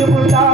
बुला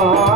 어.